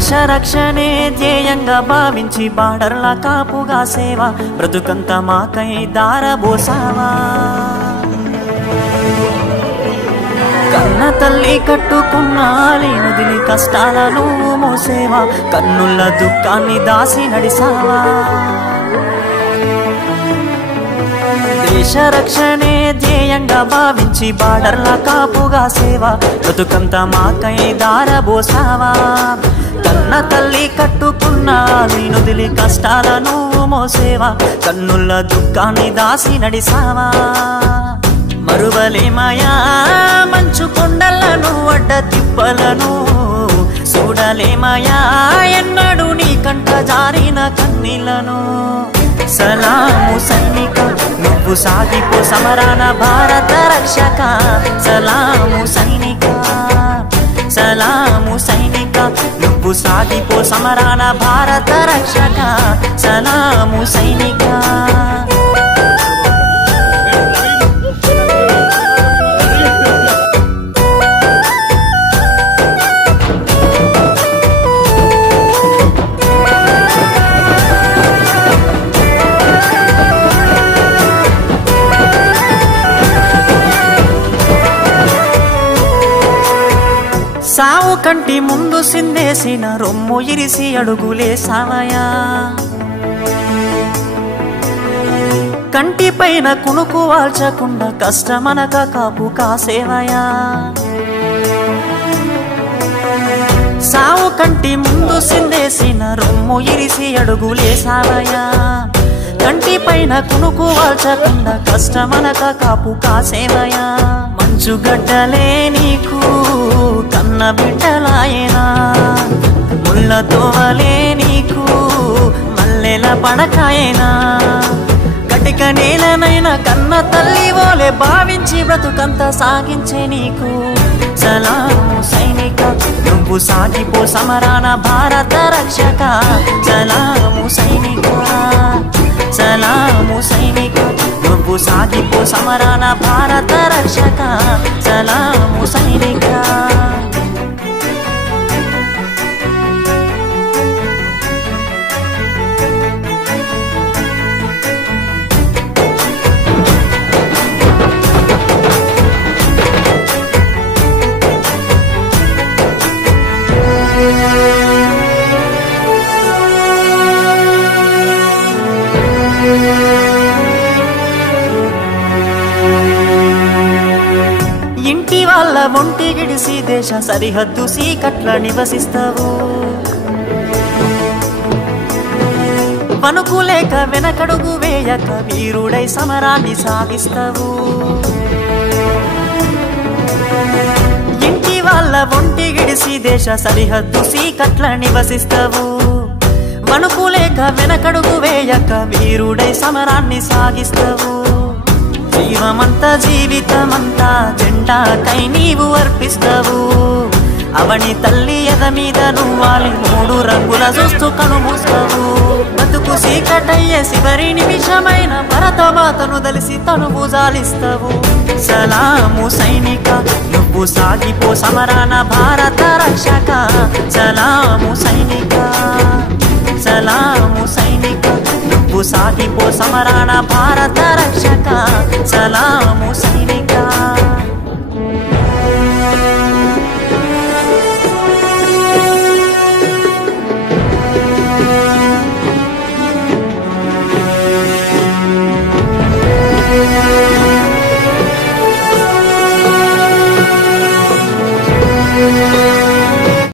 దేశ రక్షణే ధ్యేయంగా భావించి బార్డర్ల కాపుగా సేవ బ్రతుకంత మాకై దారబోసావా కన్న తల్లి కట్టుకున్న లేనదిలి కష్టాలను మోసేవా కన్నుల దుఃఖాన్ని దాసి నడిసావా దేశ రక్షణే ధ్యేయంగా భావించి బార్డర్ల కాపుగా సేవ బ్రతుకంత మాకై దారబోసావా కన్న తల్లి కట్టుకున్న లేనదిలి కష్టాలను మోసేవా కన్నుల దుఃఖాన్ని దాసి నడిసావా మరువలేమయా మంచు కొండలను అడ్డ తిప్పలను చూడలేమయా ఎన్నడూ నీ కంట జారిన కన్నీళ్లను సలాము సైనిక నువ్వు సాగిపో సమరాన భారత రక్షక సలాము సైనిక సలాము సైనిక నువ్వు సాగిపో సమరాన భారత రక్షక సలాము సైనిక సావు కంటి ముందు సిందేసిన రొమ్ము ఇరిసి అడుగులేసావయా కంటి పైన కునుకు వాల్చకుండా కష్టమనక కాపు కాసేవయా సావు కంటి ముందు సిందేసిన రొమ్ము ఇరిసి అడుగులేసావయా కంటి పైన కునుకు వాల్చకుండా కష్టమనక కాపు కాసేవయా మంచుగడ్డలే నీకు కన్న బిడ్డలాయనా ముళ్ళతో వలే నీకు మల్లెల పడకాయనా కటిక నేలనైనా కన్న తల్లి ఓలే భావించి బ్రతుకంత సాగించే నీకు సలాము సైనిక నువ్వు సాగిపో సమరాన భారత రక్షక సలాము సైనిక సలాము సైనిక నువ్వు సాగిపో సమరాన భారత రక్షక సలాము సైనిక ఇంటి వాళ్ళ ఒంటి గిడిసి దేశ సరిహద్దు సీకట్ల నివసిస్తావు వణుకులేక వెనకడుగు వేయక వీరుడై సమరాన్ని సాగిస్తావు ఇంటి వాళ్ళ ఒంటి గిడిసి దేశ సరిహద్దు సీకట్ల నివసిస్తావు వణుకులేక వెనకడుగు వేయక వీరుడై సమరాన్ని సాగిస్తావు జీవమంతా జీవితమంతా జెండాకై నీవు అర్పిస్తావు అవని తల్లి ఎద మీద నువ్వాలి మూడు రంగుల చూస్తూ కనుమూస్తావు బతుకు సీకటయ్యే చివరి నిమిషమైన భరతమాతను దలిసి తనువు జాలిస్తావు సలాము సైనిక నువ్వు సాగిపో సమరాన భారత రక్షక సలాము సైనిక సలాము సైనిక నువ్వు సాగిపో సమరాన భారత రక్షక సలాము సైనిక